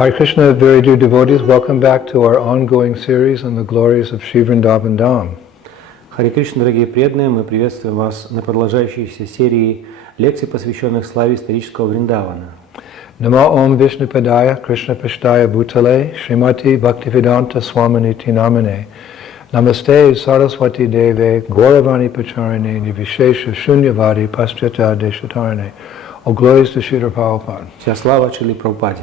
Hare Krishna, very dear devotees, welcome back to our ongoing series on the glories of Shri Vrindavan Dham. Харе Кришна, дорогие преданные, мы приветствуем вас на продолжающейся серии лекций, посвященных славе исторического Вриндавана. Nama Om Vishnupadaya Krishna Pashtaya Bhutale Srimati Bhaktivedanta Swaminiti Namane Namaste Saraswati Deve Gauravani Pacharane Nivishesha Shunyavadi Paschata Deshatarane. All glories to Srila Prabhupada. Вся слава Шриле Прабхупаде.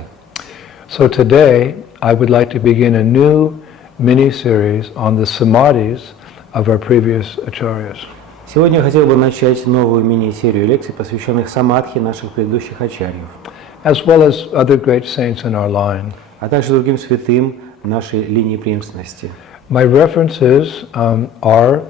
So today I would like to begin a new mini-series on the samadhis of our previous acharyas. Сегодня я хотел бы начать новую мини-серию лекций, посвященных самадхи наших предыдущих ачарьев, As well as other great saints in our line. а также другим святым нашей линии преемственности. My references are,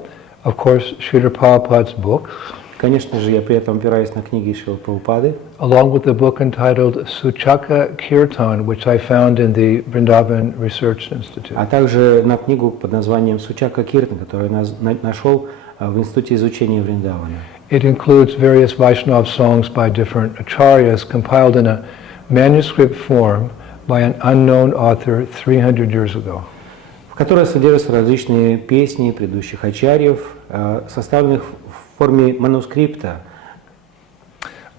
of course, Srila Prabhupada's books, Конечно же, я при этом опираюсь на книги Шрилы Прабхупады, along with the book entitled Suchaka Kirtan, which I found in the Vrindavan Research Institute. а также на книгу под названием «Сучака Киртан», которую я нашел в Институте изучения Вриндавана. It includes various Vaishnava songs by different acharyas compiled in a manuscript form by an unknown author 300 years ago. В которой содержатся различные песни предыдущих ачарьев, составленных в форме манускрипта.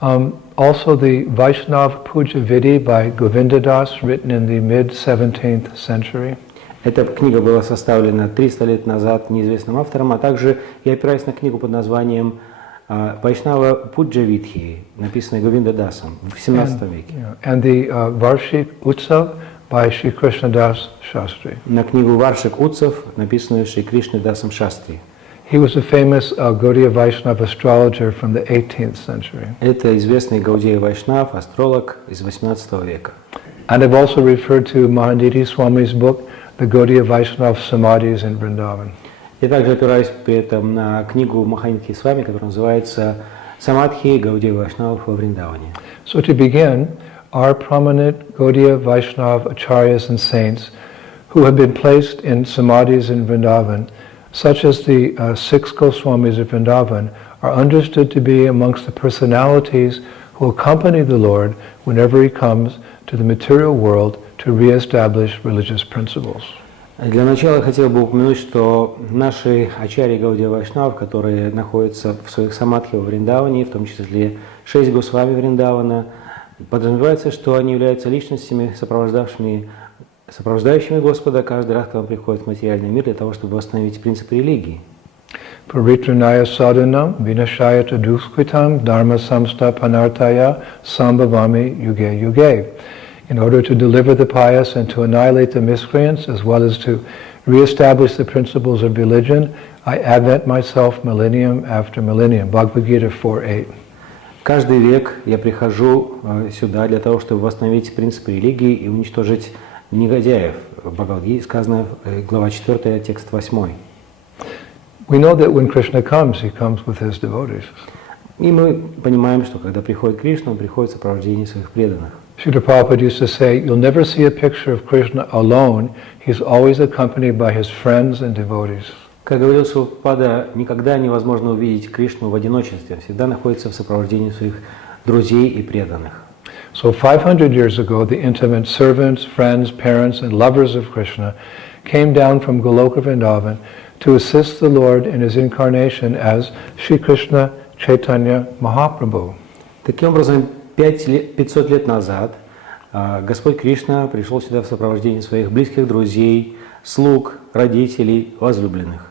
Also the Vaishnava Puja Vidhi by Govindadas, written in the mid-17th century. Эта книга была составлена 300 лет назад неизвестным автором, а также я опираюсь на книгу под названием Вайшнава Пуджа Видхи, написанная Говиндадасом в 17 веке. And the Varshik Utsav by Shri Krishnadas Shastri. На книгу Варшик Утсов, написанную Шри Кришнадасом Шастри. He was a famous Gaudiya Vaishnava astrologer from the 18th century. Это известный Гаудия Вайшнав, астролог из 18 века. And I've also referred to Indradyumna Swami's book, The Gaudiya Vaishnava Samadhis in Vrindavan. Я также опираюсь при этом на книгу Маханидхи Свами, которая называется «Самадхи Гаудия Вайшнавов во Вриндаване». So to begin, our prominent Gaudiya Vaishnava acharyas and saints who have been placed in samadhis in Vrindavan, such as the 6 Goswamis of Vrindavan, are understood to be amongst the personalities who accompany the Lord whenever he comes to the material world to re-establish religious principles. Для начала я хотел бы упомянуть, что наши ачарьи Гаудия Вайшнав, которые находятся в своих самадхи во Вриндаване, в том числе 6 Госвами Вриндавана, подразумевается, что они являются личностями, сопровождающими Господа каждый раз, когда он приходит в материальный мир для того, чтобы восстановить принципы религии. Paritranaya sadhanam vinashayata duskritam dharma samstapanartaya sambhavami yuge yuge. In order to deliver the pious and to annihilate the miscreants, as well as to re-establish the principles of religion, I advent myself millennium after millennium. Bhagavad Gita 4:8. Каждый век я прихожу сюда для того, чтобы восстановить принципы религии и уничтожить негодяев. В Бхагавад-гите сказано, глава 4, текст 8. We know that when Krishna comes, he comes with his devotees. И мы понимаем, что когда приходит Кришна, он приходит в сопровождении своих преданных. Srila Prabhupada used to say, you'll never see a picture of Krishna alone. He's always accompanied by his friends and devotees. Как говорил Прабхупада, никогда невозможно увидеть Кришну в одиночестве. Он всегда находится в сопровождении своих друзей и преданных. So 500 years ago, the intimate servants, friends, parents, and lovers of Krishna came down from Goloka Vrindavan to assist the Lord in his incarnation as Shri Krishna Chaitanya Mahaprabhu. Таким образом, 500 лет назад Господь Кришна пришел сюда в сопровождении своих близких друзей, слуг, родителей, возлюбленных.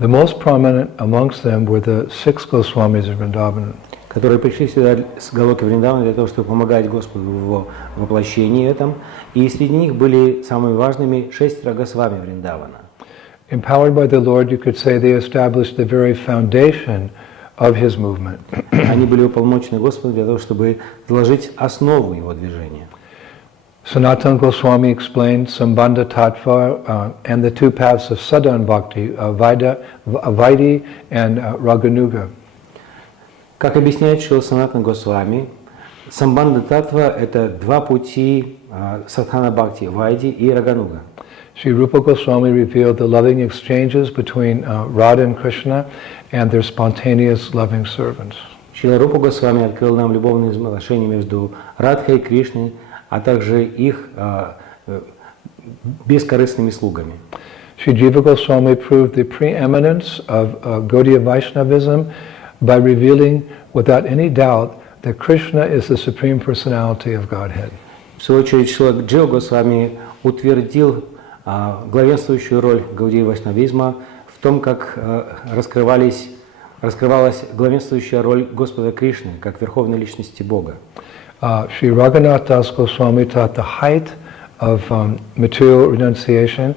The most prominent amongst them were the 6 Goswamis of Vrindavan. Которые пришли сюда с Галоки Вриндавана для того, чтобы помогать Господу в его воплощении этом. И среди них были самыми важными 6 Госвами Вриндавана. Empowered by the Lord, you could say they established the very foundation of his movement. Они были уполномочены Господом для того, чтобы заложить основу его движения. Sanatana Goswami explained Sambandha Tattva and the 2 paths of Sadhana Bhakti, Vaidhi and Raganuga. Как объясняет Шрила Санатана Госвами, Самбандха Таттва – это 2 пути Садхана Бхакти, Вайди и Рагануга. Sri Rupa Goswami revealed the loving exchanges between Radha and Krishna and their spontaneous loving servants. Шрила Рупа Госвами открыл нам любовные отношения между Радхой и Кришной, а также их бескорыстными слугами. Sri Jiva Goswami proved the preeminence of Gaudiya Vaishnavism by revealing without any doubt that Krishna is the Supreme Personality of Godhead. В свою очередь, Шрила Джива Госвами утвердил главенствующую роль Гаудия Вайшнавизма в том, как раскрывалась главенствующая роль Господа Кришны, как Верховной Личности Бога. Sri Raghunath Das Goswami taught the height of material renunciation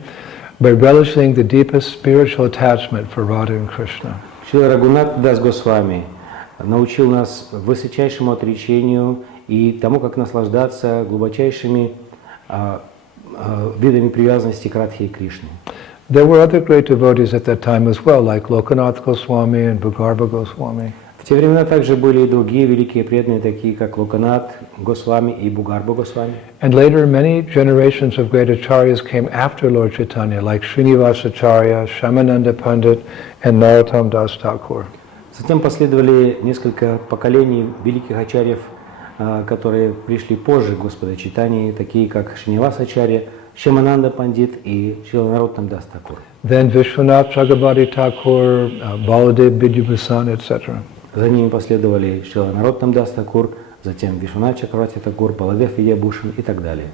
by relishing the deepest spiritual attachment for Radha and Krishna. Шрила Рагунат Дас Госвами научил нас высочайшему отречению и тому, как наслаждаться глубочайшими видами привязанности к Радхе и Кришне. There were other great devotees at that time as well, like Lokanath Goswami and Bhugarba Goswami. В те времена также были и другие великие преданные, такие как Локанат Госвами и Бхугарба Госвами. And later, many generations of great acharyas came after Lord Chaitanya, like Srinivasa Acharya, Shyamananda Pandit, and Narottam Das Thakur. Затем последовали несколько поколений великих ачарьев, которые пришли позже Господа Чайтаньи, такие как Шриниваса Ачарья, Шьямананда Пандит и Шрила Нароттам Дас Тхакур. Then Vishwanath Chakrabarti Thakur, Baladev Vidyabhasan, etc. За ними последовали Шрила Нароттам Дас Тхакур, затем Вишванат Чакрабарти Тхакур, Баладев Видьябхушан и так далее.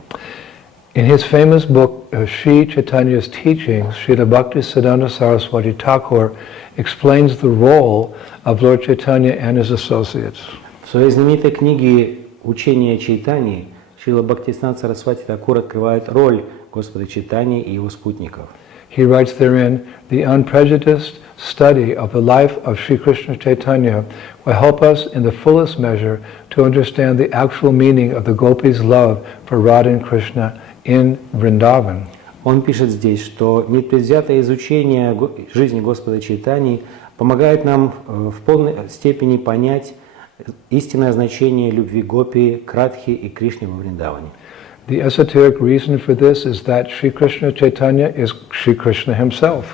In his famous book, Sri Chaitanya's Teachings, Srila Bhaktisiddhanta Saraswati Thakur explains the role of Lord Chaitanya and his associates. В своей знаменитой книге «Учение Чайтаньи» Шрила Бхактисиддханта Сарасвати Тхакур открывает роль Господа Чайтаньи и его спутников. He writes therein, the unprejudiced study of the life of Sri Krishna Chaitanya will help us in the fullest measure to understand the actual meaning of the gopis' love for Radha and Krishna in Vrindavan. Он пишет здесь, что непредвзятое изучение жизни Господа Чайтаньи помогает нам в полной степени понять истинное значение любви гопи к Радхе и Кришне во Вриндаване. The esoteric reason for this is that Sri Krishna Chaitanya is Sri Krishna himself.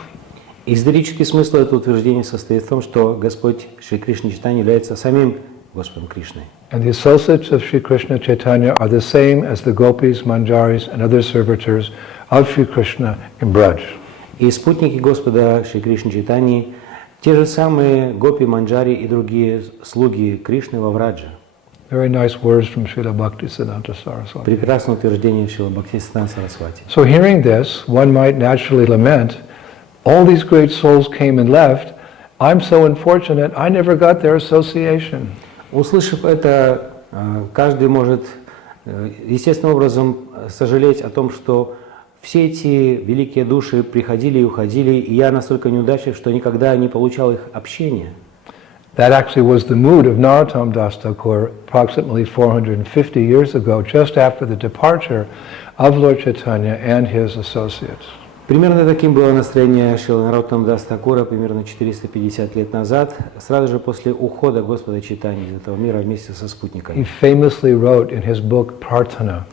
Эзотерический смысл этого утверждения состоит в том, что Господь Шри Кришна Чайтанья является самим Господом Кришной. And the associates of Sri Krishna Chaitanya are the same as the gopis, manjaris, and other servitors of Sri Krishna in Braj. И спутники Господа Шри Кришны Чайтаньи те же самые гопи, манджари и другие слуги Кришны во Врадже. Very nice words from Srila Bhaktisiddhanta Saraswati. Прекрасное утверждение Шрила Бхактисиддханта Сарасвати. So hearing this, one might naturally lament, all these great souls came and left, I'm so unfortunate, I never got their association. Услышав это, каждый может естественным образом сожалеть о том, что все эти великие души приходили и уходили, и я настолько неудачлив, что никогда не получал их общения. That actually was the mood of Narottam Das Thakur approximately 450 years ago, just after the departure of Lord Chaitanya and his associates. Примерно таким было настроение Шрилы Нароттама Дас Тхакура примерно 450 лет назад, сразу же после ухода Господа Чайтаньи из этого мира вместе со He спутниками. famously wrote in his book Prarthana,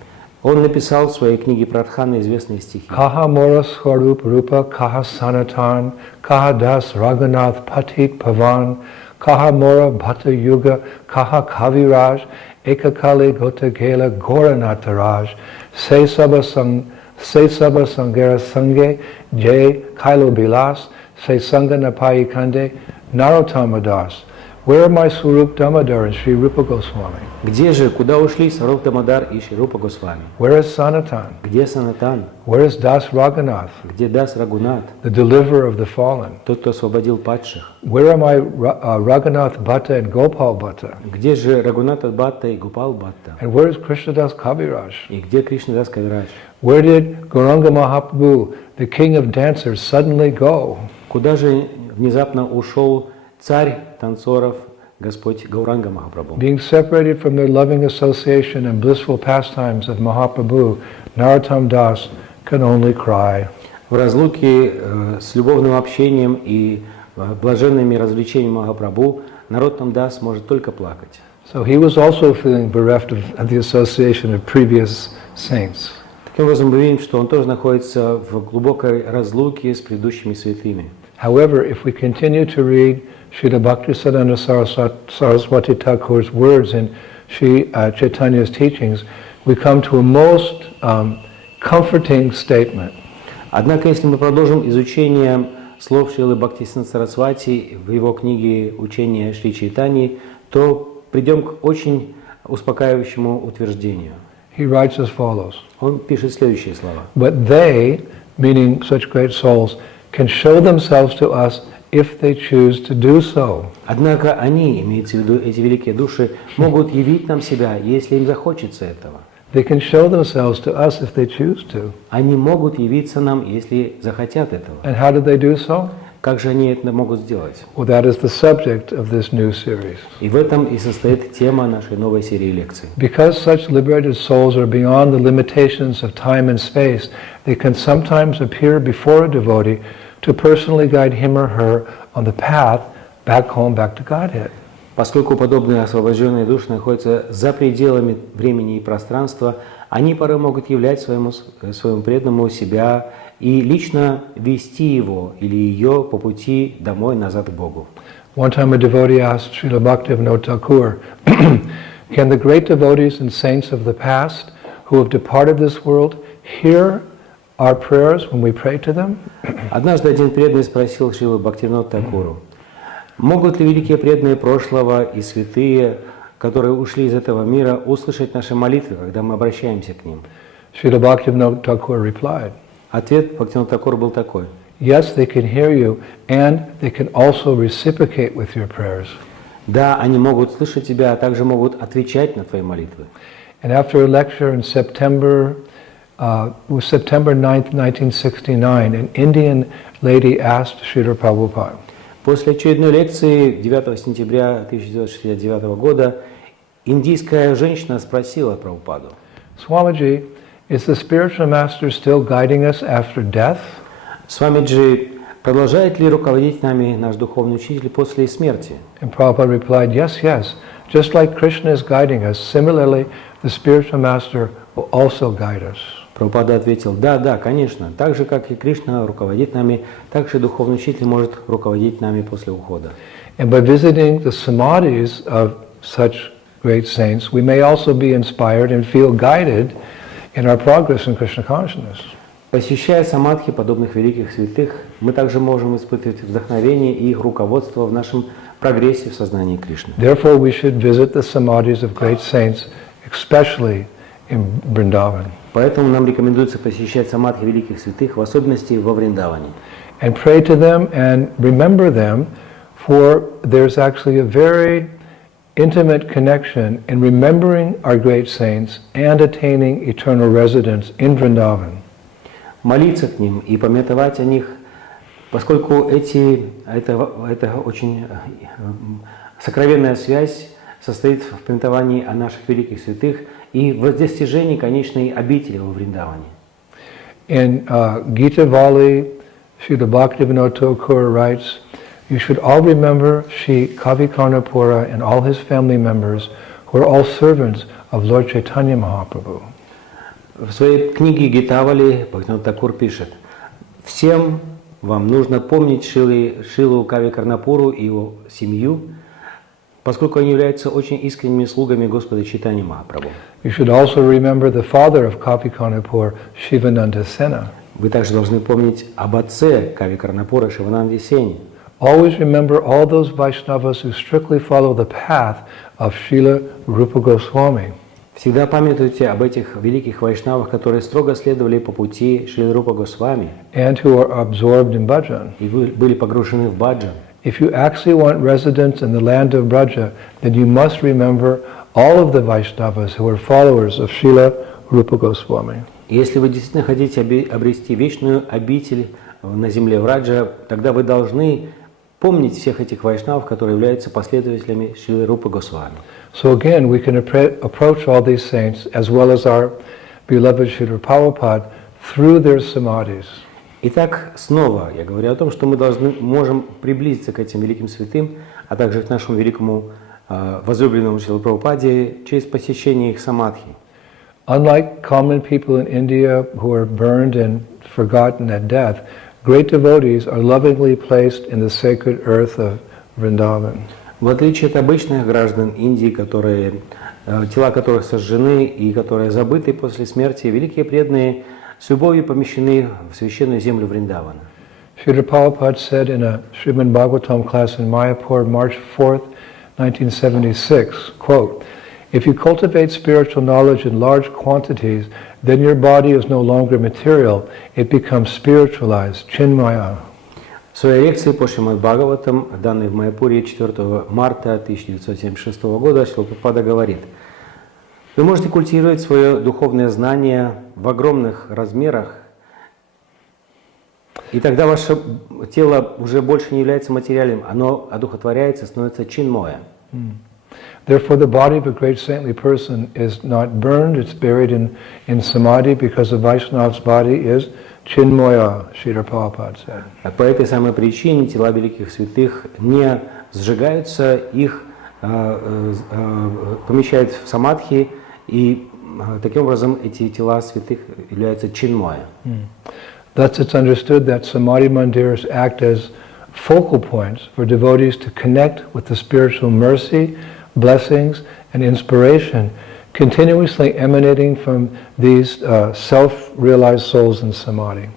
Он написал в своей книге Пратхана известные стихи. Kaha Mora Swarup Rupa Kaha Sanatan, Kaha Das Raghunath Patit Pavan, Kaha Mora Bhatta Yuga, Kaha Kaviraj, Ekakali Gota Gela Goranataraj, Se Saba Sangera Sange, Jay Kailo Bilas, Se Sanga Napai Kande, Narottama Das. Where are my Swarup Damodar and Sri Rupa Goswami? Где же, куда ушли Саруп Дамодар и Шри Рупа Госвами? Where is Sanatan? Где Санатан? Where is Das Raghunath, Где Дас Рагунат? the deliverer of the fallen? Тот, кто освободил падших? Where are my Raghunath Bhatta and Gopal Bhatta? Где же Рагуната Бхатта и Гопал Бхатта? And where is Krishnadas Kaviraj? И где Кришна Дас Кавирадж? Where did Gauranga Mahaprabhu, the king of dancers, suddenly go? Куда же внезапно ушел царь танцоров, Господь Гауранга Махапрабху? Being separated from their loving association and blissful pastimes of Mahaprabhu, Narottam Das can only cry. В разлуке с любовным общением и блаженными развлечениями Махапрабху Нароттам Дас может только плакать. So he was also feeling bereft of the association of previous saints. Таким образом, мы видим, что он тоже находится в глубокой разлуке с предыдущими святыми. However, if we continue to read Srila Bhaktisiddhanta Saraswati Thakur's words in Sri Chaitanya's teachings, we come to a most comforting statement. Однако, если мы продолжим изучение слов Шрилы Бхактисиданта Сарасвати в его книге «Учение Шри Чайтаньи», то придем к очень успокаивающему утверждению. He writes as follows. Он пишет следующие слова. But they, meaning such great souls, can show themselves to us if they choose to do so. Однако они, имеется в виду эти великие души, могут явить нам себя, если им захочется этого. They can show themselves to us if they choose to. Они могут явиться нам, если захотят этого. And how do they do so? Как же они это могут сделать? Well, that is the subject of this new series. И в этом и состоит тема нашей новой серии лекций. Because such liberated souls are beyond the limitations of time and space, they can sometimes appear before a devotee to personally guide him or her on the path back home, back to Godhead. Поскольку подобные освобожденные души находятся за пределами времени и пространства, они порой могут являть своему преданному себя и лично вести его или ее по пути домой, назад к Богу. One time a devotee asked Srila Bhaktivinoda Thakur, can the great devotees and saints of the past who have departed this world hear our prayers when we pray to them? Однажды один преданный спросил Шрилу Бхактивинода Тхакуру, могут ли великие преданные прошлого и святые, которые ушли из этого мира, услышать наши молитвы, когда мы обращаемся к ним? Srila Bhaktivinoda Thakur replied, Ответ Бхактивинода Тхакура был такой. yes, they can hear you, and they can also reciprocate with your prayers. Да, они могут слышать тебя, а также могут отвечать на твои молитвы. And after a lecture in September 9th, 1969, an Indian lady asked Srila Prabhupada, После очередной лекции 9 сентября 1969 года индийская женщина спросила Прабхупаду, Swamiji, is the spiritual master still guiding us after death? Свамиджи, продолжает ли руководить нами наш духовный учитель после смерти? And Prabhupada replied, yes, yes. Just like Krishna is guiding us, similarly, the spiritual master will also guide us. Прабхупада ответил, да, конечно. Так же, как и Кришна руководит нами, так же духовный учитель может руководить нами после ухода. And by visiting the samadhis of such great saints, we may also be inspired and feel guided in our progress in Krishna consciousness. Посещая самадхи подобных великих святых, мы также можем испытывать вдохновение и их руководство в нашем прогрессе в сознании Кришны. Therefore, we should visit the samadhis of great saints, especially in Vrindavan. Поэтому нам рекомендуется посещать самадхи великих святых, в особенности во Вриндаване. And pray to them and remember them, for there's actually a very intimate connection in remembering our great saints and attaining eternal residence in Vrindavan. Молиться к ним и памятовать о них, поскольку это очень сокровенная связь состоит в памятовании о наших великих святых и в достижении конечной обители во Вриндаване. In Gita Vali, Srila Bhaktivinoda Thakur writes, you should all remember Shri Kavikarnapura and all his family members who are all servants of Lord Chaitanya Mahaprabhu. В своей книге Гитавали Бхактивинода Тхакур пишет, всем вам нужно помнить Шрилу Кави-Карнапуру и его семью, поскольку они являются очень искренними слугами Господа Чайтаньи Махапрабху. You should also remember the father of Kavi-Karnapur, Shivananda Sena. Вы также должны помнить об отце Кави-Карнапура Шивананде Сене. Always remember all those Vaishnavas who strictly follow the path of Srila Rupa Goswami. Всегда памятуйте об этих великих вайшнавах, которые строго следовали по пути Шрилы Рупа Госвами And who are absorbed in bhajan. и были погружены в баджан. If you actually want residence in the land of Braja, then you must remember all of the Vaishnavas who are followers of Srila Rupa Goswami. Если вы действительно хотите обрести вечную обитель на земле Враджа, тогда вы должны помнить всех этих вайшнавов, которые являются последователями Шрилы Рупы Госвами. So again, we can approach all these saints, as well as our beloved Srila Prabhupada, through their samadhis. Итак, снова я говорю о том, что мы можем приблизиться к этим великим святым, а также к нашему великому возлюбленному Шриле Прабхупаде через посещение их самадхи. Unlike common people in India who are burned and forgotten at death, great devotees are lovingly placed in the sacred earth of Vrindavan. В отличие от обычных граждан Индии, тела которых сожжены и которые забыты после смерти, великие преданные с любовью помещены в священную землю Вриндавана. Srila Prabhupada said in a Srimad Bhagavatam class in Mayapur, March 4th, 1976, quote, "If you cultivate spiritual knowledge in large quantities, then your body is no longer material, it becomes spiritualized, chinmaya." В своей лекции по Шримад Бхагаватам, данной в Майяпуре 4 марта 1976 года, Шрила Прабхупада говорит: вы можете культивировать свое духовное знание в огромных размерах, и тогда ваше тело уже больше не является материальным, оно одухотворяется, становится чинмоя. Therefore, the body of a great saintly person is not burned, it's buried in samadhi, because the Vaishnava's body is chinmoya, Srila Prabhupada said. По этой самой причине тела великих святых не сжигаются, их помещают в самадхи, и таким образом эти тела святых являются чинмоя. Thus it's understood that samadhi mandirs act as focal points for devotees to connect with the spiritual mercy, blessings, and inspiration continuously emanating from these self-realized souls in samadhi.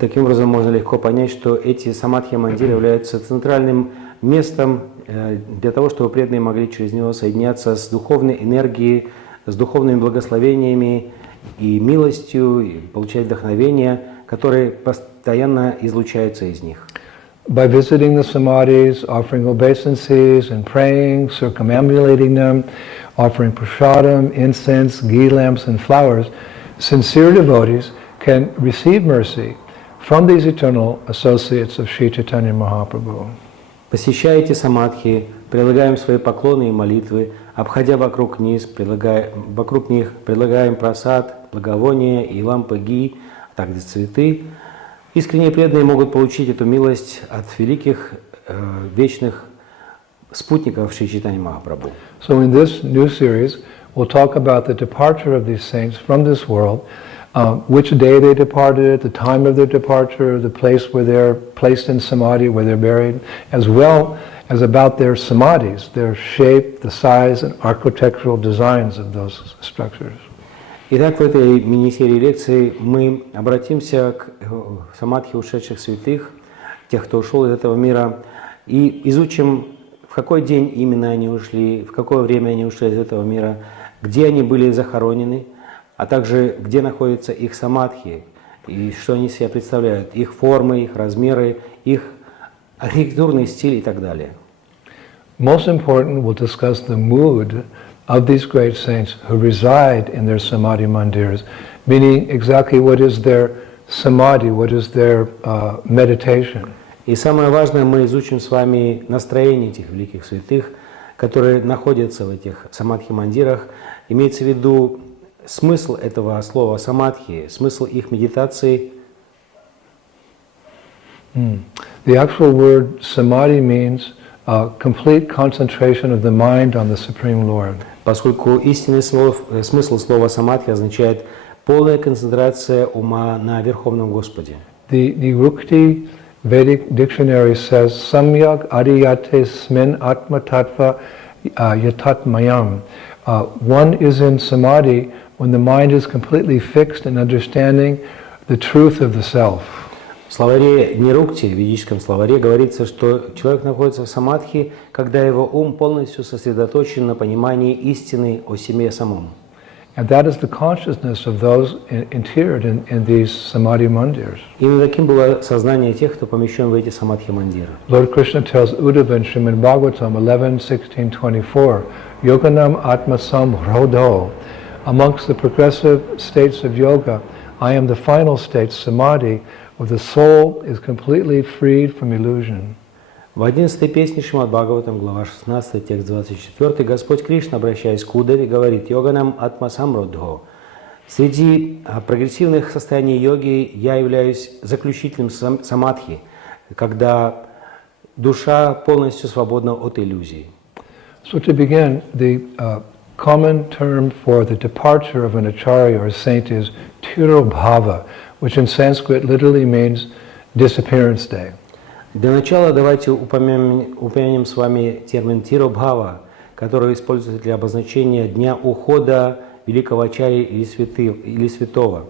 Таким образом можно легко понять, что эти самадхи-мандиры являются центральным местом для того, чтобы преданные могли через него соединяться с духовной энергией, с духовными благословениями и милостью, и получать вдохновение, которые постоянно излучаются из них. By visiting the samadhis, offering obeisances and praying, circumambulating them, offering prasadam, incense, ghee lamps and flowers, sincere devotees can receive mercy from these eternal associates of Sri Chaitanya Mahaprabhu. Посещайте самадхи, прилагаем свои поклоны и молитвы, обходя вокруг них предлагаем прасад, благовония и лампы ги, а также цветы. Искренние преданные могут получить эту милость от великих вечных спутников Шри Чайтаньи Махапрабху. So in this new series, we'll talk about the departure of these saints from this world, which day they departed, the time of their departure, the place where they're placed in samadhi, where they're buried, as well as about their samadhis, their shape, the size and architectural designs of those structures. Итак, в этой мини-серии лекций мы обратимся к самадхи ушедших святых, тех, кто ушел из этого мира, и изучим, в какой день именно они ушли, в какое время они ушли из этого мира, где они были захоронены, а также где находятся их самадхи, и что они себя представляют, их формы, их размеры, их архитектурный стиль и так далее. Most important, we'll discuss the mood of these great saints who reside in their samadhi mandirs, meaning exactly what is their samadhi, what is their meditation. И самое важное, мы изучим с вами настроение этих великих святых, которые находятся в этих самадхи-мандирах. Имеется в виду смысл этого слова самадхи, смысл их медитации. The actual word samadhi means complete concentration of the mind on the Supreme Lord. Поскольку истинный смысл слова самадхи означает полная концентрация ума на Верховном Господе. The Rukti Vedic dictionary says samyak adiyate smin atma tattva yatatmayam. One is in samadhi when the mind is completely fixed in understanding the truth of the self. В словаре Нирукти, в ведическом словаре, говорится, что человек находится в самадхи, когда его ум полностью сосредоточен на понимании истины о себе самом. And that is the consciousness of those interred in these samadhi mandirs. Именно таким было сознание тех, кто помещен в эти самадхи-мандиры. Lord Krishna tells Uddhava in Srimad Bhagavatam 11:16-24, Yoganam Atmasam Rodho. Amongst the progressive states of yoga, I am the final state, samadhi, where the soul is completely freed from illusion. В 11-й песне Шримад Бхагаватам, глава 16, текст 24, Господь Кришна, обращаясь к Уддаве, говорит: «Йоганам атма самруддхо». Среди прогрессивных состояний йоги я являюсь заключительным самадхи, когда душа полностью свободна от иллюзий. So to begin, the common term for the departure of an acharya or saint is Tirobhava, which in Sanskrit literally means disappearance day. Для начала давайте упомянем с вами термин «тиробхава», который используется для обозначения дня ухода великого ачарьи или святого.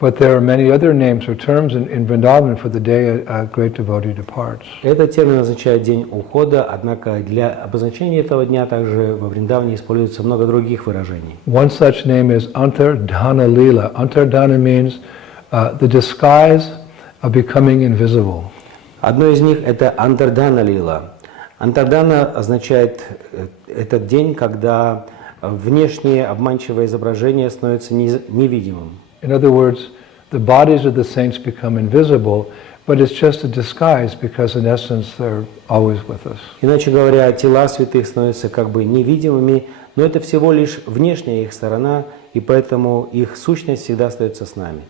But there are many other names or terms in Vrindavan for the day a great devotee departs. Этот термин означает день ухода, однако для обозначения этого дня также во Вриндаване используется много других выражений. One such name is Antardhana Lila. Antardhana means the disguise of becoming invisible. Одно из них это Антардхана Лила. Антардхана означает этот день, когда внешнее обманчивое изображение становится невидимым. In other words, the bodies of the saints become invisible, but it's just a disguise because in essence they're always with us. Иначе говоря, тела святых становятся как бы невидимыми, но это всего лишь внешняя их сторона, и поэтому их сущность всегда остается с нами.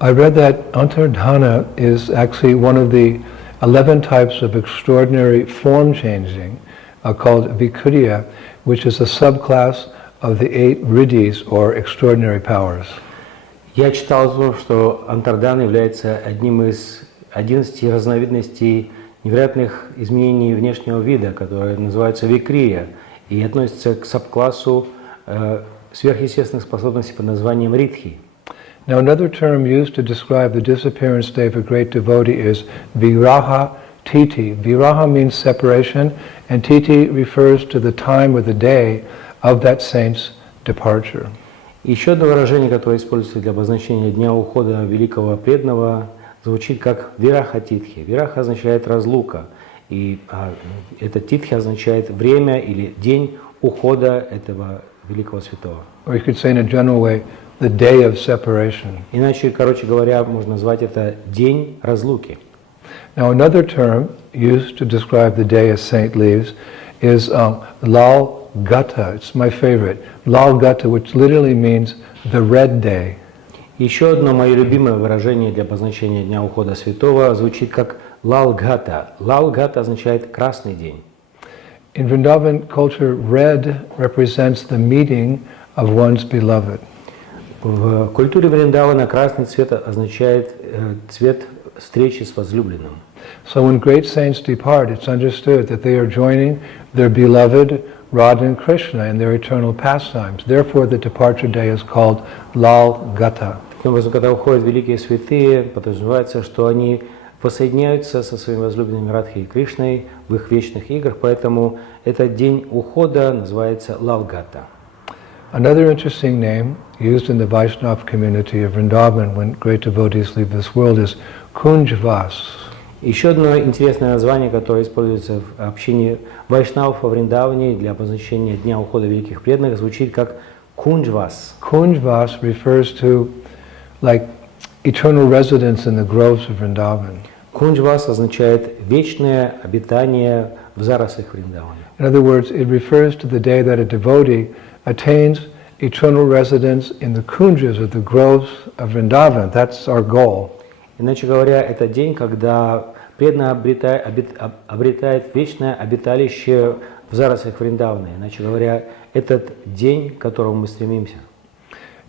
I read that Antardhana is actually one of the 11 types of extraordinary form changing called Vikriya, which is a subclass of the 8 riddhis or extraordinary powers. Я читал о том, что Антардхана является одним из 11 разновидностей невероятных изменений внешнего вида, которые называются викрия, и относятся к сабклассу сверхъестественных способностей под названием ридхи. Now another term used to describe the disappearance day of a great devotee is viraha titi. Viraha means separation, and titi refers to the time or the day of that saint's departure. Еще одно выражение, которое используется для обозначения дня ухода великого преданного, звучит как вираха титхи. Вираха означает разлука, и это титхи означает время или день ухода этого великого святого. Or you could say in a general way, the day of separation. Iначе, короче говоря, можно назвать это день разлуки. Now another term used to describe the day a saint leaves is lal gata. It's my favorite. Lal gata, which literally means the red day. Еще одно мое любимое выражение для обозначения дня ухода святого звучит как лал гата. Лал гата означает красный день. In Vrindavan culture, red represents the meeting of one's beloved. В культуре Вриндавана красный цвет означает цвет встречи с возлюбленным. So when great saints depart, it's understood that they are joining their beloved Radha and Krishna in their eternal pastimes. Therefore, the departure day is called Lal Gata. Таким образом, когда уходят великие святые, подразумевается, что они воссоединяются со своими возлюбленными Радхой и Кришной в их вечных играх, поэтому этот день ухода называется Лал-Гата. Another interesting name used in the Vaishnava community of Vrindavan when great devotees leave this world is Kunjvas. Еще одно интересное название, которое используется в общине вайшнавов во Вриндаване для обозначения дня ухода великих преданных, звучит как Kunjvas. Kunjvas refers to like eternal residence in the groves of Vrindavan. Kunjvas означает вечное обитание в зарослях Вриндавана. In other words, it refers to the day that a devotee attains eternal residence in the kunjas of the groves of Vrindavan. That's our goal. Иначе говоря, это день, когда преданный обретает вечное обиталище в зарослях Вриндавана. Иначе говоря, этот день, к которому мы стремимся.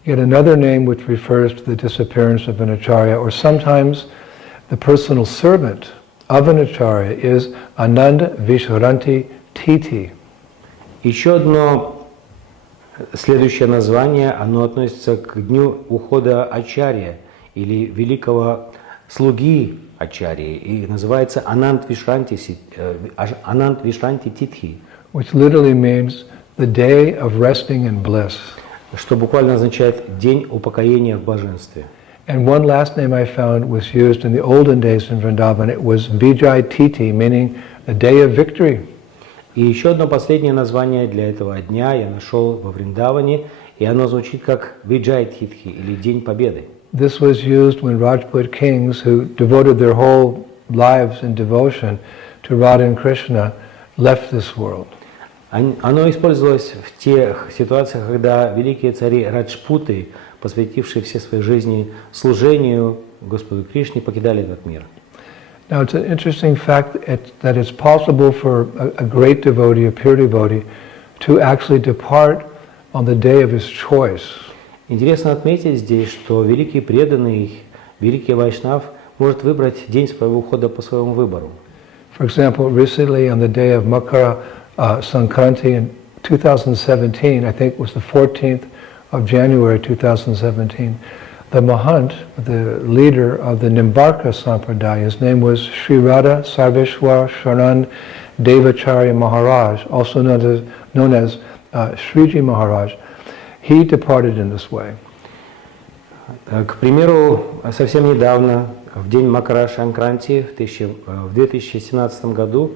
Yet another name which refers to the disappearance of an acharya, or sometimes the personal servant of an acharya, is Ananda Vishvaranti Titi. Еще одно следующее название, оно относится к дню ухода ачарья или великого слуги ачарьи, и называется Ананд Вишранти Титхи, Which literally means the day of resting in bliss. что буквально означает день упокоения в блаженстве. And one last name I found was used in the olden days in Vrindavan. It was Vijay Titi, meaning a day of victory. И еще одно последнее название для этого дня я нашел во Вриндаване, и оно звучит как Виджай Титхи, или День Победы. This was used when Rajput kings, who devoted their whole lives in devotion to Radha and Krishna, left this world. Оно использовалось в тех ситуациях, когда великие цари Раджпуты, посвятившие все свои жизни служению Господу Кришне, покидали этот мир. Now it's an interesting fact that it's possible for a great devotee, a pure devotee, to actually depart on the day of his choice. Интересно отметить здесь, что великий преданный, великий вайшнав может выбрать день своего ухода по своему выбору. For example, recently on the day of Makara Sankranti in 2017, I think it was the 14th of January 2017, the Mahant, the leader of the Nimbarka Sampradaya, his name was Sri Radha Sarveshwar Sharan Devacharya Maharaj, also known as Sriji Maharaj. He departed in this way. К примеру, совсем недавно, в день Макара Санкранти в 2017 году,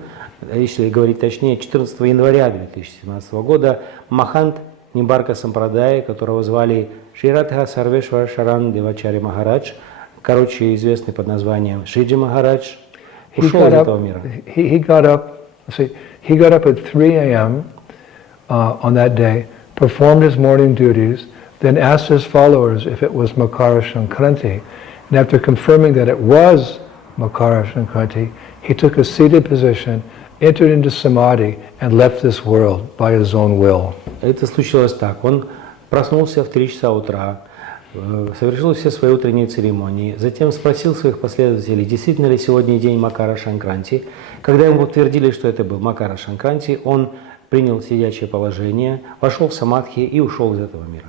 если говорить точнее, 14 января 2017 года, Махант Нимбарка Сампрадай, которого звали Шри Радха Сарвешвар Шаран Девачари Махарадж, короче известный под названием Шриджи Махарадж, ушел из этого мира. He got up at 3 a.m. On that day, performed his morning duties, then asked his followers if it was Makara Sankranti, and after confirming that it was Makara Sankranti, he took a seated position, entered into samadhi, and left this world by his own will. Это случилось так. Он проснулся в 3 часа утра, совершил все свои утренние церемонии, затем спросил своих последователей, действительно ли сегодня день Макара Санкранти. Когда ему утвердили, что это был Макара Санкранти, он принял сидячее положение, вошел в самадхи и ушел из этого мира.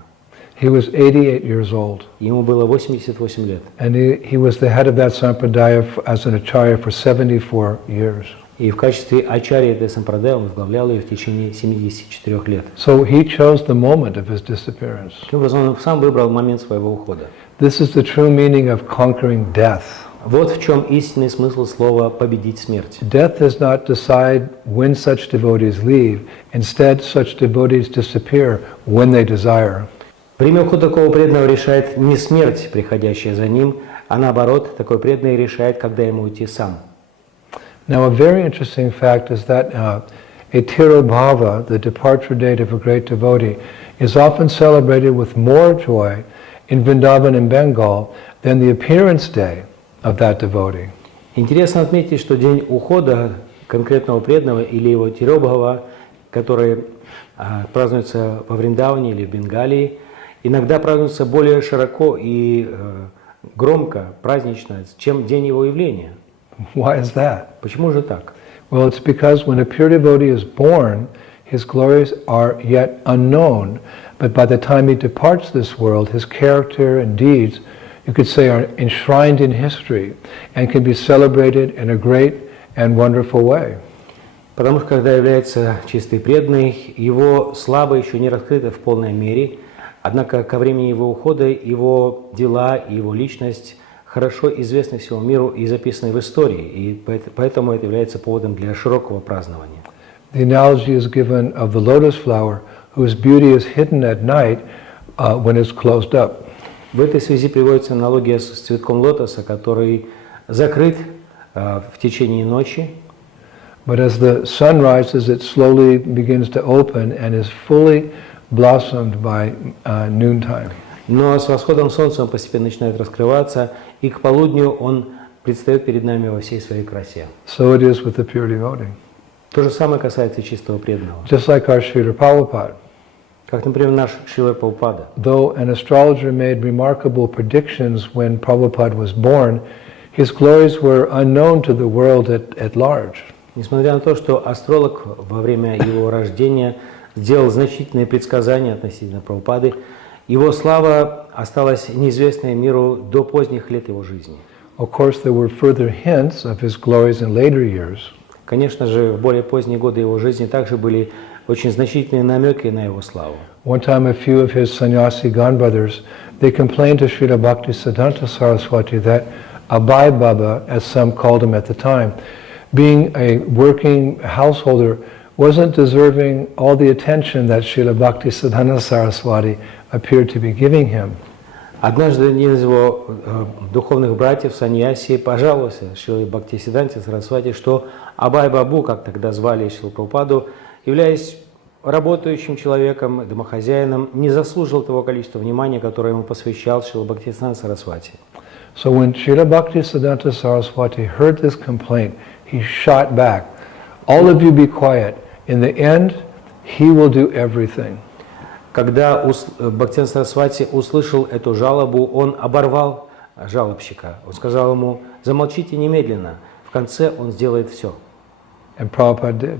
He was 88 years old. Ему было 88 лет. And he was the head of that sampradaya as an acharya for 74 years. И в качестве ачарьи этой сампрадая он возглавлял ее в течение 74 лет. So he chose the moment of his disappearance. Таким образом, он сам выбрал момент своего ухода. This is the true meaning of conquering death. Вот в чем истинный смысл слова «победить смерть». Death does not decide when such devotees leave. Instead, such devotees disappear when they desire. Время ухода такого преданного решает не смерть, приходящая за ним, а наоборот, такой преданный решает, когда ему уйти сам. Now, a very interesting fact is that a Tirobhava, the departure date of a great devotee, is often celebrated with more joy in Vrindavan and Bengal than the appearance day of that devotee. Интересно отметить, что день ухода конкретного преданного или его Тиробхава, который празднуется во Вриндаване или в Бенгалии, иногда празднуется более широко и громко, празднично, чем день его явления. Why is that? Почему же так? Well, it's because when a pure devotee is born, his glories are yet unknown. But by the time he departs this world, his character and deeds, you could say, are enshrined in history and can be celebrated in a great and wonderful way. Потому что когда является чистый преданный, его слава еще не раскрыта в полной мере, однако ко времени его ухода его дела и его личность хорошо известны всему миру и записаны в истории, и поэтому это является поводом для широкого празднования. The analogy is given of the lotus flower, whose beauty is hidden at night when it's closed up. В этой связи приводится аналогия с цветком лотоса, который закрыт в течение ночи. But as the sun rises, it slowly begins to open and is fully blossomed by noontime. Но с восходом солнца он постепенно начинает раскрываться, и к полудню он предстает перед нами во всей своей красе. So it is with the pure devotee. То же самое касается чистого преданного. Just like our Srila Prabhupada. Как, например, наш Шрила Прабхупада. Though an astrologer made remarkable predictions when Prabhupada was born, his glories were unknown to the world at large. Несмотря на то, что астролог во время его рождения сделал значительные предсказания относительно Прабхупады, его слава осталась неизвестной миру до поздних лет его жизни. Of course, there were further hints of his glories in later years. Конечно же, в более поздние годы его жизни также были очень значительные намеки на его славу. One time, a few of his sannyasi godbrothers, they complained to Srila Bhaktisiddhanta Saraswati that Abai Baba, as some called him at the time, being a working householder, wasn't deserving all the attention that Srila Bhaktisiddhanta Saraswati appeared to be giving him. Однажды один из его духовных братьев, саньяси, пожаловался Шриле Бхактисиддханте Сарасвати, что Абай Бабу, как тогда звали Шрилу Прабхупаду, являясь работающим человеком, домохозяином, не заслужил того количества внимания, которое ему посвящал Шрила Бхактисиддханта Сарасвати. So when Srila Bhaktisiddhanta Saraswati heard this complaint, he shot back. All of you be quiet. In the end, he will do everything. Когда Бхактисиддханта Сарасвати услышал эту жалобу, он оборвал жалобщика. Он сказал ему: замолчите немедленно. В конце он сделает все. And Prabhupada did.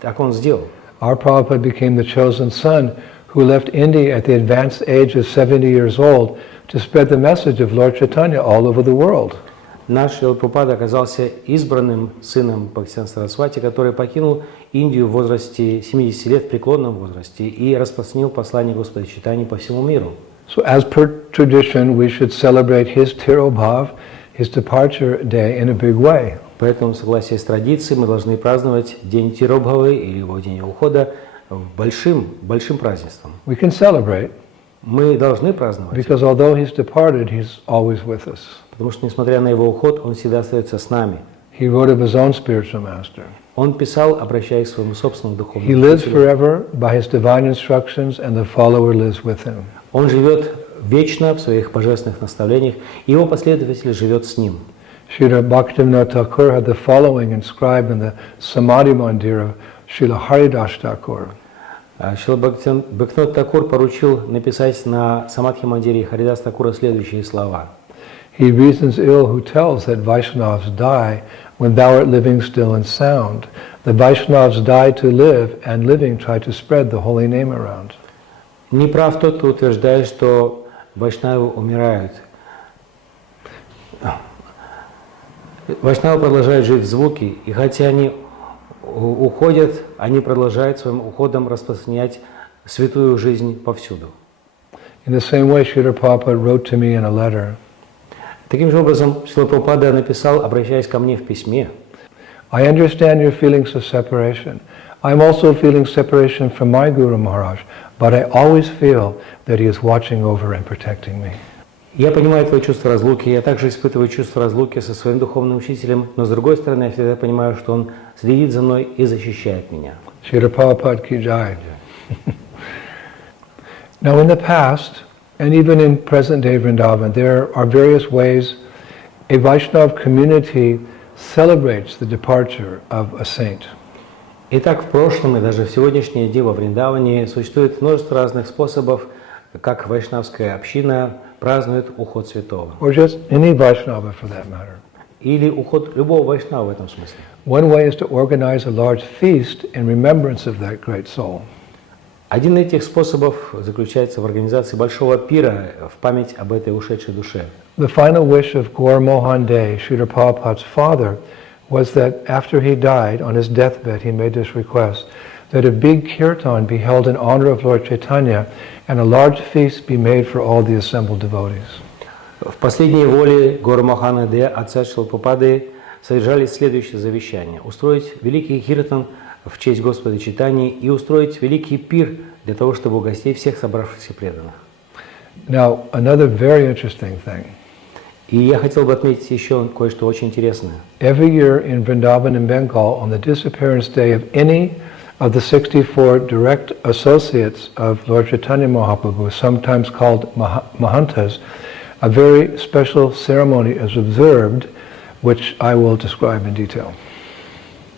Так он сделал. Our Prabhupada became the chosen son who left India at the advanced age of 70 years old to spread the message of Lord Chaitanya all over the world. Наш Шрила Прабхупада оказался избранным сыном Бхактисиддханта Сарасвати, который покинул Индию в возрасте 70 лет, в преклонном возрасте, и распространил послание Господа Чайтаньи по всему миру. So as per tradition, we should celebrate his Tirobhav, his departure day, in a big way. Поэтому, в согласии с традицией, мы должны праздновать День Тиробхавы или его День ухода большим празднеством. We can celebrate Мы должны праздновать, because although he's departed, he's always with us. потому что, несмотря на его уход, он всегда остается с нами. He wrote of his own spiritual master. Он писал, обращаясь к своему собственному He духовному lives учителю. forever by his divine instructions, and the follower lives with him. Он живет вечно в своих божественных наставлениях, и его последователь живет с ним. Srila Bhaktivinoda Thakur had the following inscribed in the Samadhi Mandir of Srila Haridas Thakur. Шрила Бхактивинода Такур поручил написать на Самадхи Мандире Харидас Такура следующие слова. He reasons ill who tells that Vaishnavas die when thou art living still and sound. The Vaishnavas die to live, and living try to spread the holy name around. Не прав тот, кто утверждает, что вайшнавы умирают. Вайшнавы продолжают жить в звуке, и хотя они уходят, они продолжают своим уходом распространять святую жизнь повсюду. In the same way, Srila Prabhupada wrote to me in a letter, Таким же образом, Шрила Прабхупада написал, обращаясь ко мне в письме: I understand your feelings of separation. I'm also feeling separation from my Guru Maharaj, but I always feel that he is watching over and protecting me. Я понимаю твое чувство разлуки, я также испытываю чувство разлуки со своим духовным учителем, но с другой стороны, я всегда понимаю, что он следит за мной и защищает меня. Srila Prabhupada ki jai. Now in the past, and even in present-day Vrindavan, there are various ways a Vaishnava community celebrates the departure of a saint. Итак, в прошлом и даже в сегодняшние дни во Вриндаване существует множество разных способов, как вайшнавская община празднует уход святого. Or just any Vaishnava for that matter. Или уход любого вайшнава в этом смысле. One way is to organize a large feast in remembrance of that great soul. Один из этих способов заключается в организации большого пира в память об этой ушедшей душе. The final wish of Gaur Mohan Dey, Srila Prabhupada's father, was that after he died, on his deathbed, he made this request, that a big kirtan be held in honor of Lord Chaitanya and a large feast be made for all the assembled devotees. В последней воле Гора Мохана Де, отца Шрилы Прабхупады, содержались следующее завещание: устроить великий киртан в честь Господа Чайтаньи и устроить великий пир для того, чтобы угостить всех собравшихся преданных. Now, another very interesting thing. И я хотел бы отметить еще кое-что очень интересное. Every year in Vrindavan and Bengal, on the disappearance day of any of the 64 direct associates of Lord Chaitanya Mahaprabhu, sometimes called Mahantas, a very special ceremony is observed, which I will describe in detail.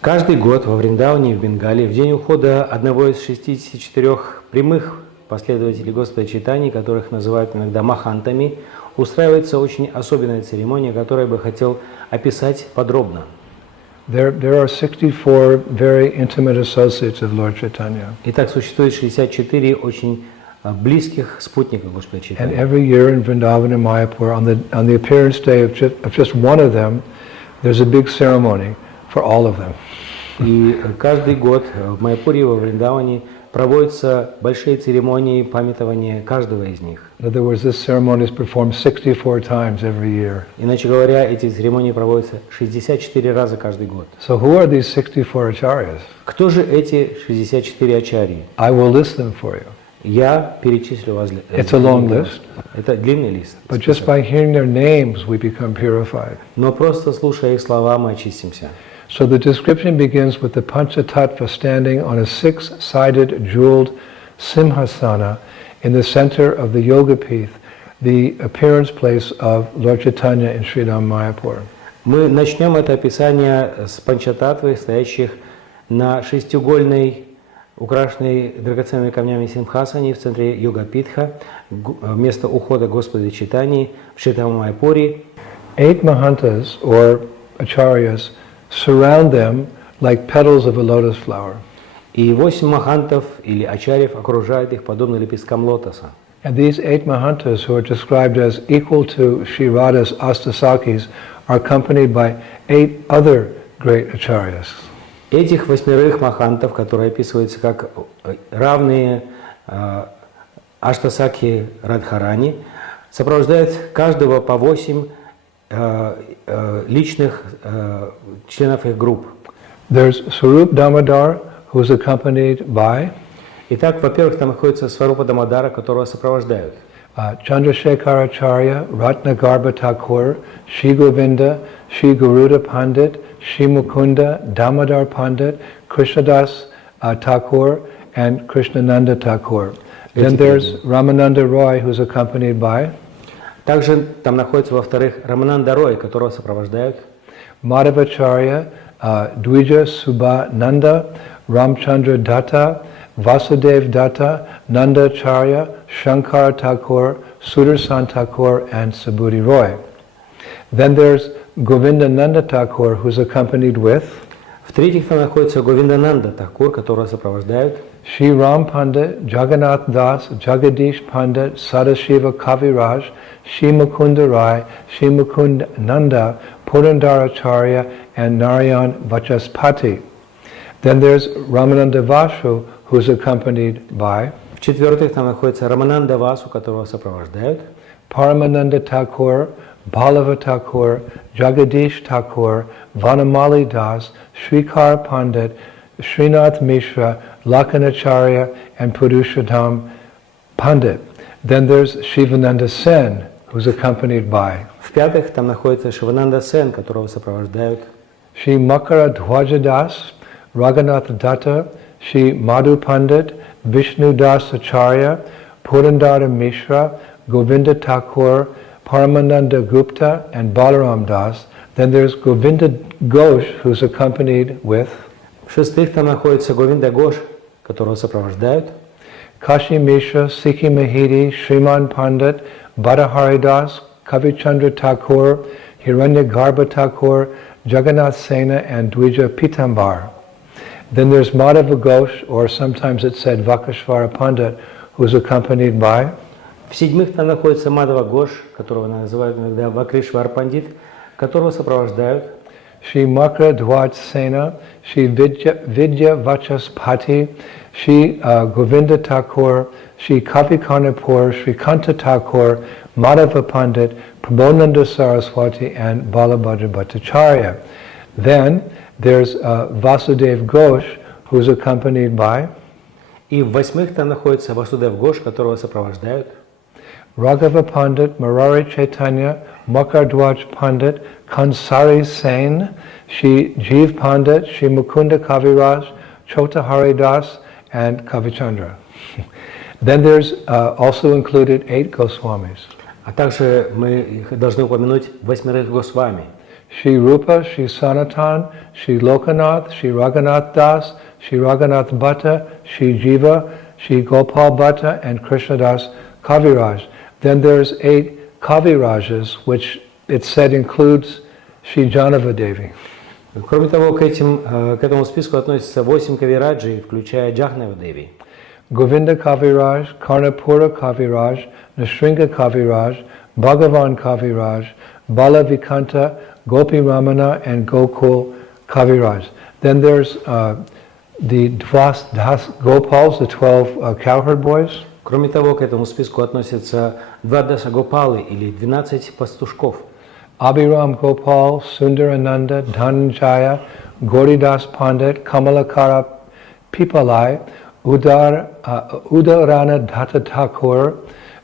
Каждый год во Вриндаване и в Бенгале в день ухода одного из 64 прямых последователей Господа Чайтаньи, которых называют иногда махантами, устраивается очень особенная церемония, которую я бы хотел описать подробно. There are 64 very intimate associates of Lord Chaitanya. Итак, существует 64 очень близких спутников Господа And Чайтаньи. every year in Vrindavan and Mayapur, on the appearance day of just one of them, there's a big ceremony for all of them. И каждый год в Майяпуре, во Вриндаване проводятся большие церемонии памятования каждого из них. In other words, this ceremony is performed 64 times every year. Иначе говоря, эти церемонии проводятся 64 раза каждый год. So who are these 64 acharyas? Кто же эти 64 ачарьи? I will list them for you. Я перечислю вас. It's a long list. Это длинный лист. But just by hearing their names, we become purified. Но просто слушая их слова, мы очистимся. So the description begins with the Panchatattva standing on a six-sided jeweled simhasana in the center of the Yoga Pith, the appearance place of Lord Chaitanya in Sridham Mayapur. Мы начнем это описание с панчататвы, стоящих на шестиугольной, украшенной драгоценными камнями симхасане в центре Йога-питха, место ухода Господа Чайтаньи в Шридхам Майяпуре. 8 Mahantas, or Acharyas, surround them like petals of a lotus flower. И 8 махантов или ачарьев окружают их подобно лепесткам лотоса. And these 8 Mahantas, who are described as equal to Sri Radha's Astasakis, are accompanied by 8 other great Acharyas. Этих 8 махантов, которые описываются как равные Аштасаки Радхарани, сопровождают каждого по 8 личных членов их групп. There's Swarup Damodar, who is accompanied by Итак, во-первых, там находится Сварупа Дамодара, которого сопровождают. Chandrasekhar Acharya, Ratnagarbha Thakur, Shri Govinda, Shri Garuda Pandit, Shri Mukunda, Damodar Pandit, Krishnadas Thakur, and Krishnananda Thakur. Then there's Ramananda Roy, who's accompanied by Также там находится, во-вторых, Рамананда Рой, которого сопровождают Madhavacharya, Dwija Subhananda, Ramchandra Datta, Vasudev Datta, Nandacharya, Shankar Thakur, Sudarsan Thakur, and Subhuti Roy. Then there's Govinda Nanda Thakur, who's accompanied with В-третьих, там находится Говиндананда Такур, которого сопровождают Shri Ram Pandit, Jagannath Das, Jagadish Pandit, Sadashiva Kaviraj, Shri Mukunda Rai, Shri Mukunda Nanda, Purandaracharya, and Narayan Vachaspati. Then there's Ramananda Vasu, who's accompanied by В-четвертых, там находится Рамананда Васу, которого сопровождают Paramananda Thakur, Ballava Thakur, Jagadish Thakur, Vanamali Das, Shrikar Pandit, Srinath Mishra, Lakanacharya, and Purushottam Pandit. Then there's Shivananda Sen, who's accompanied by В-пятых, там находится Шивананда Сен, которого сопровождают Shri Makara Dhwaja Das, Raghunath Datta, Shri Madhu Pandit, Vishnu Das Acharya, Purandara Mishra, Govinda Thakur, Paramananda Gupta, and Balaram Das. Then there's Govinda Ghosh, who's accompanied with В-шестых, там находится Говинда Гош, которого сопровождают Kashi Mishra, Sikhi Mahidi, Shriman Pandit, Badahari Das, Kavichandra Thakur, Hiranya Garbha Thakur, Jagannath Sena, and Dwija Pitambar. Then there's Madhava Ghosh, or sometimes it's said Vakashvara Pandit, who's accompanied by В-седьмых, там находится Мадхава Гош, которого называют иногда Вакришвар Пандит, которого сопровождают Shri Makra Dhwaj Sena, Shri Vidya Vachaspati, Shri Govinda Thakur, Shri Kavikarnapur, Shri Kanta Thakur, Madhava Pandit, Prabodhananda Saraswati, and Balabhadra Bhattacharya. Then there's Vasudev Ghosh, who's accompanied by И в-восьмых, там находится Васудев Гош, которого сопровождают Raghava Pandit, Marari Chaitanya, Makardwaj Pandit, Kansari Sen, Shri Jeev Pandit, Shri Mukunda Kaviraj, Chota Haridas, and Kavichandra. Then there's also included 8 Goswamis. А также мы должны упомянуть 8 Госвами. Shri Rupa, Shri Sanatan, Shri Lokanath, Shri Raghunath Das, Shri Raghunath Bhatta, Shri Jiva, Shri Gopal Bhatta, and Krishnadas Kaviraj. Then there's 8 Kavirajas, which it said includes Shri Janava Devi. Кроме того, к этому списку относятся 8 кавираджей, включая Джахнава Деви. Govinda Kaviraj, Karnapura Kaviraj, Nashringa Kaviraj, Bhagavan Kaviraj, Bala Vikanta, Gopi Ramana, and Gokul Kaviraj. Then there's the Das Gopals, the 12 cowherd boys. Кроме того, к этому списку относятся 2 Даса Гопалы или 12 пастушков. Abhiram Gopal, Sundarananda, Dhananjaya, Goridas Pandit, Kamalakara Pipalai, Udarana Datta Thakur,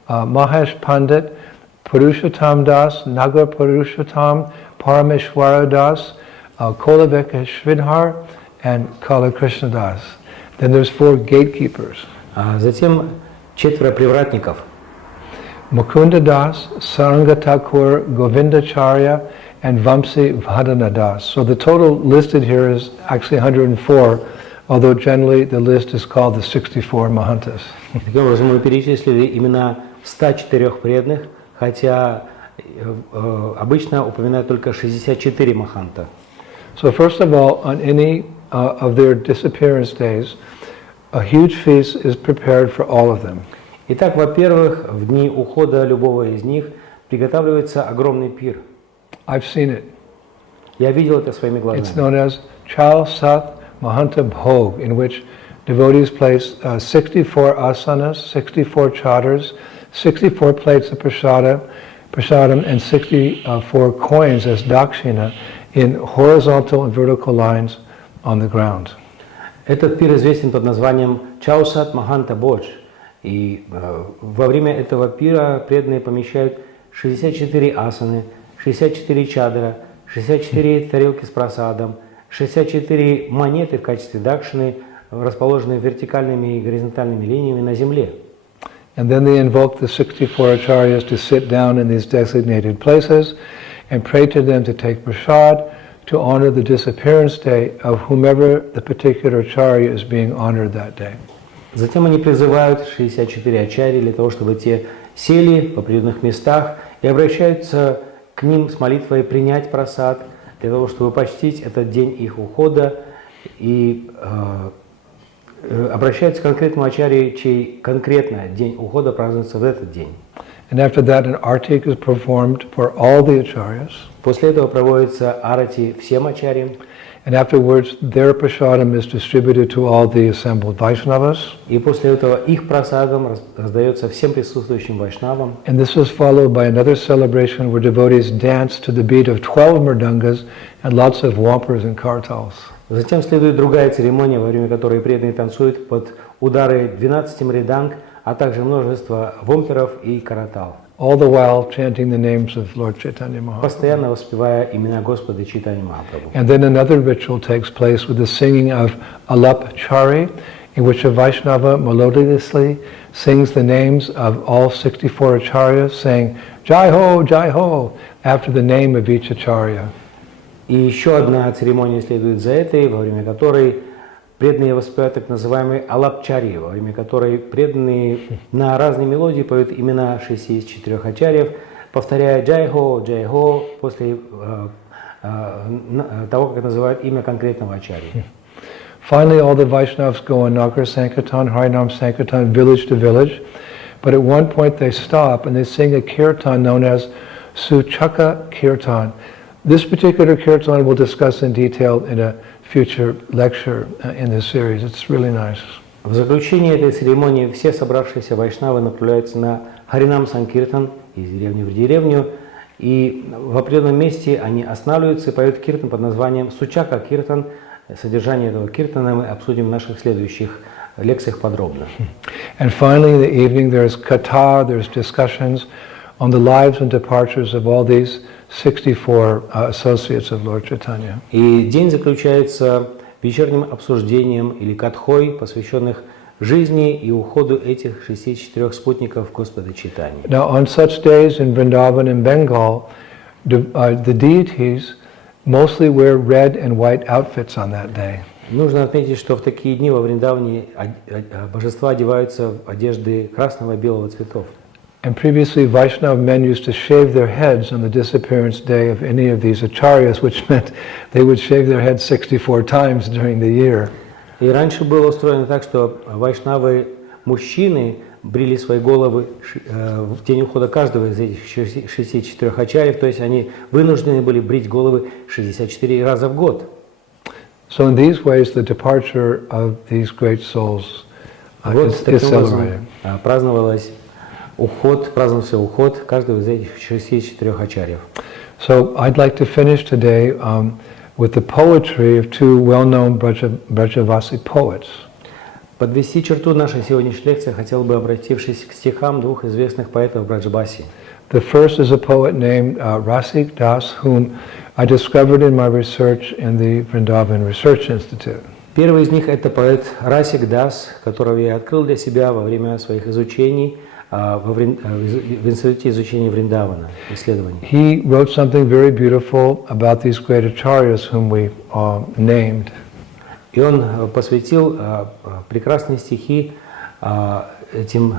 Mahesh Pandit, Purushottam Das, Nagar Purushottam, Parameshwara Das, Kolaveka Shridhar, and Kala Krishna Das. Then there's 4 gatekeepers. Затем 4 привратников. Mukunda Das, Saranga Thakur, Govindacharya, and Vamsi Vadana Das. So the total listed here is actually 104, although generally the list is called the 64 Mahantas. Таким образом, мы перечислили имена 104 преданных, хотя обычно упоминают только 64 маханта. So first of all, on any of their disappearance days, a huge feast is prepared for all of them. Итак, во-первых, в дни ухода любого из них приготавливается огромный пир. I've seen it. Я видел это своими It's глазами. known as Chao Sat Mahanta Bhog, in which devotees place 64 asanas, 64 chadars, 64 plates of prasadam, and 64 coins as dakshina in horizontal and vertical lines on the ground. Этот пир известен под названием Чаусат Маханта Бодж. И во время этого пира преданные помещают 64 асаны, 64 чадра, 64 тарелки с прасадом, 64 монеты в качестве дакшины, расположенные вертикальными и горизонтальными линиями на земле. And then they invoke the 64 acharyas to sit down in these designated places and pray to them to take prasad to honor the disappearance day of whomever the particular acharya is being honored that day. Затем они призывают 64 ачарьи для того, чтобы те сели в определенных местах и обращаются к ним с молитвой принять прасад, для того, чтобы почтить этот день их ухода, и обращаются к конкретному ачарье, чей конкретно день ухода празднуется в этот день. And after that, an artik is performed for all the acharyas. После этого проводится арати всем ачарьям. And afterwards, their prasadam is distributed to all the assembled Vaishnavas. И после этого их прасадом раздается всем присутствующим вайшнавам. And this is followed by another celebration where devotees dance to the beat of 12 mridangas and lots of wampers and kartals. Затем следует другая церемония, во время которой преданные танцуют под удары 12 мриданг, а также множество вомперов и каратал. All the while chanting the names of Lord Chaitanya Mahaprabhu. Постоянно воспевая имена Господа Чайтаньи Махапрабху. And then another ritual takes place with the singing of Alap Chari, in which a Vaishnava melodiously sings the names of all 64 acharyas, saying Jai Ho, after the name of each acharya. И еще одна церемония следует за этой, во время которой преданные воспевают так называемый алапчари, во время которой преданные на разные мелодии поют имена 64 ачарьев, повторяя джай хо, после того, как называют имя конкретного ачарьи. Finally, all the Vaishnavas go on Nagar Sankirtan, Harinam Sankirtan, village to village, but at one point they stop and they sing a kirtan known as Suchaka Kirtan. This particular kirtan we'll discuss in detail in a future lecture in this series. It's really nice. В заключение этой церемонии все собравшиеся вайшнавы направляются на Харинам Санкиртан из деревни в деревню, и в определенном месте они останавливаются и поют киртан под названием Сучака Киртан. Содержание этого киртана мы обсудим в наших следующих лекциях подробно. And finally, in the evening, there's katha, there's discussions on the lives and departures of all these 64 associates of Lord Chaitanya. И день заключается вечерним обсуждением или катхой, посвященных жизни и уходу этих 64 спутников Господа Чайтаньи. Now, on such days in Vrindavan and Bengal, the deities mostly wear red and white outfits on that day. Нужно отметить, что в такие дни во Вриндаване божества одеваются в одежды красного и белого цветов. And previously, Vaishnava men used to shave their heads on the disappearance day of any of these acharyas, which meant they would shave their heads 64 times during the year. И раньше было устроено так, что вайшнавы, мужчины, брили свои головы в день ухода каждого из этих 64 ачарьев, то есть они вынуждены были брить головы 64 раза в год. So in these ways, the departure of these great souls is celebrated. Праздновался уход каждого из этих 64 ачарьев. So I'd like to finish today with the poetry of two well-known Brajavasi poets. Подвести черту нашей сегодняшней лекции хотел бы, обратившись к стихам двух известных поэтов Браджабаси. The first is a poet named Rasik Das, whom I discovered in my research in the Vrindavan Research Institute. Первый из них — это поэт Расик Дас, которого я открыл для себя во время своих изучений в Институте изучения Вриндавана, исследований. He wrote something very beautiful about these great acharyas whom we named. И он посвятил прекрасные стихи этим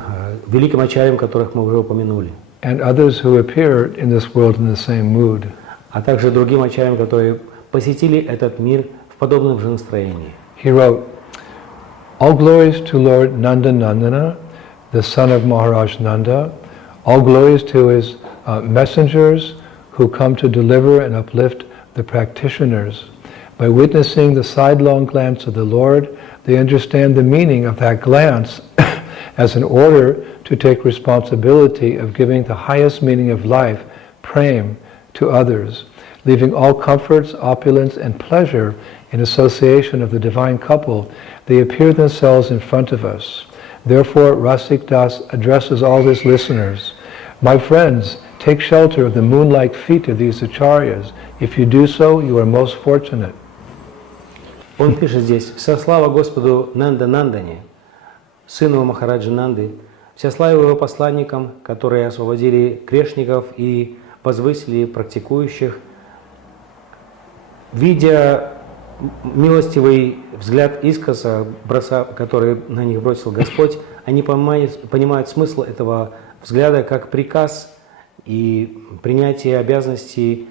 великим ачарьям, которых мы уже упомянули. and others who appear in this world in the same mood. А также другим ачарьям, которые посетили этот мир в подобном же настроении. He wrote, "All glories to Lord Nanda Nandana, the son of Maharaj Nanda. All glories to his messengers who come to deliver and uplift the practitioners. By witnessing the sidelong glance of the Lord, they understand the meaning of that glance as an order to take responsibility of giving the highest meaning of life, prem, to others, leaving all comforts, opulence, and pleasure in association of the divine couple. They appear themselves in front of us. Therefore, Rasik Das addresses all his listeners. My friends, take shelter of the moon-like feet of these acharyas. If you do so, you are most fortunate." Он пишет здесь: «Вся слава Господу Нанда Нандане, сыну Махараджи Нанды, вся слава его посланникам, которые освободили грешников и возвысили практикующих, видя милостивый взгляд искоса, который на них бросил Господь, они понимают смысл этого взгляда как приказ и принятие обязанностей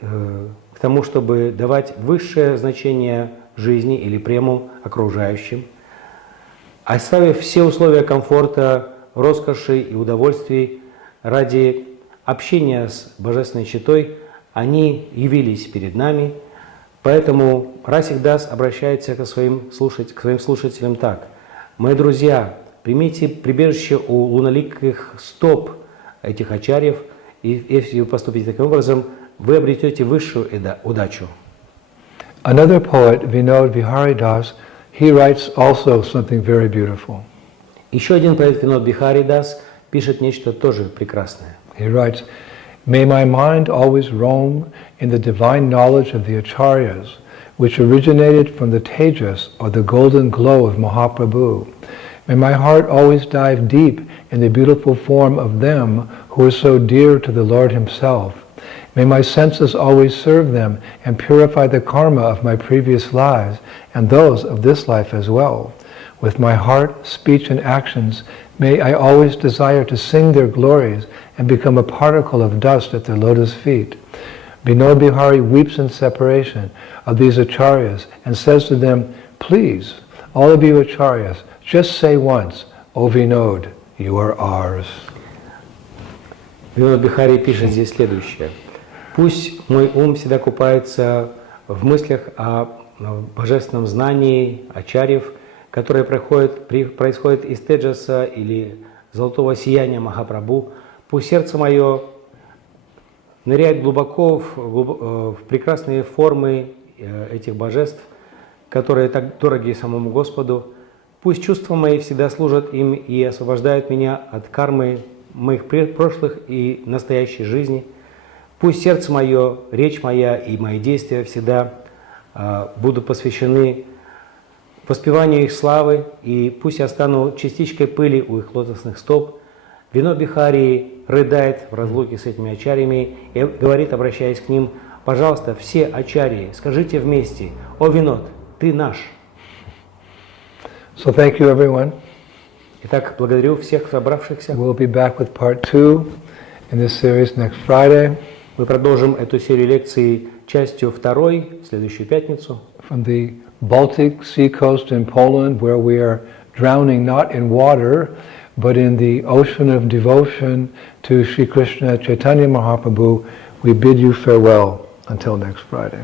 к тому, чтобы давать высшее значение жизни или прему окружающим, оставив все условия комфорта, роскоши и удовольствий ради общения с Божественной Четой, они явились перед нами. Поэтому Расик Дас обращается к своим слушателям так: «Мои друзья, примите прибежище у луноликих стоп этих ачарьев, и если вы поступите таким образом, вы обретете высшую удачу». Another poet, Vinod Vihari Das, he writes also something very beautiful. Еще один поэт, Винод Бихари Дас, пишет нечто тоже прекрасное. He writes, "May my mind always roam in the divine knowledge of the acharyas, which originated from the tejas or the golden glow of Mahaprabhu. May my heart always dive deep in the beautiful form of them who are so dear to the Lord Himself. May my senses always serve them and purify the karma of my previous lives and those of this life as well. With my heart, speech, and actions, may I always desire to sing their glories and become a particle of dust at their lotus feet." Vinod Bihari weeps in separation of these acharyas and says to them, "Please, all of you acharyas, just say once, O Vinod, you are ours." Винод Бихари пишет здесь следующее: «Пусть мой ум всегда купается в мыслях о божественном знании ачарьев, которое происходит из теджаса или золотого сияния Махапрабху. Пусть сердце мое ныряет глубоко в прекрасные формы этих божеств, которые так дороги самому Господу. Пусть чувства мои всегда служат им и освобождают меня от кармы моих прошлых и настоящей жизни. Пусть сердце мое, речь моя и мои действия всегда будут посвящены воспеванию их славы, и пусть я стану частичкой пыли у их лотосных стоп». Винод Бихари рыдает в разлуке с этими ачарьями и говорит, обращаясь к ним: «Пожалуйста, все ачарьи, скажите вместе: О Винод, ты наш». So thank you, everyone. Итак, благодарю всех собравшихся. We'll be back with part 2 in this series next Friday. Мы продолжим эту серию лекций частью 2 в следующую пятницу. From the Baltic Sea coast in Poland, where we are drowning not in water, but in the ocean of devotion to Sri Krishna Chaitanya Mahaprabhu, we bid you farewell until next Friday.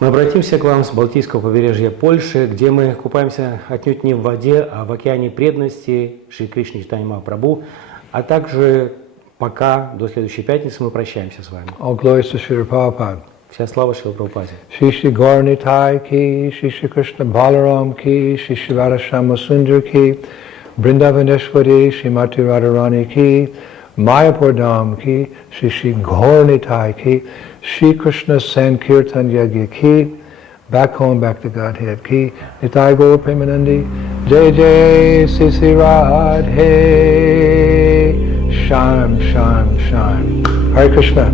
Мы обратимся к вам с Балтийского побережья Польши, где мы купаемся отнюдь не в воде, а в океане преданности Шри Кришне Чайтанья Махапрабху, а также пока до следующей пятницы мы прощаемся с вами. All glories to Srila Prabhupada. Вся слава Шрила Прабхупаде. Shri Shri Gaur Nitai ki, Shri Shri Krishna Balaram ki, Shri Shri Radha Shama Sundar ki, Vrindavaneshwari, Shrimati Radharani ki, Mayapur Dham ki, Shri Shri Gaur Nitai ki, Shri Krishna Sankirtan Yagya ki, back home, back to Godhead ki, Nitai Gaur Premanandi, Jai Jai Sisi Radhe, Sham Sham Sham. Hare Krishna.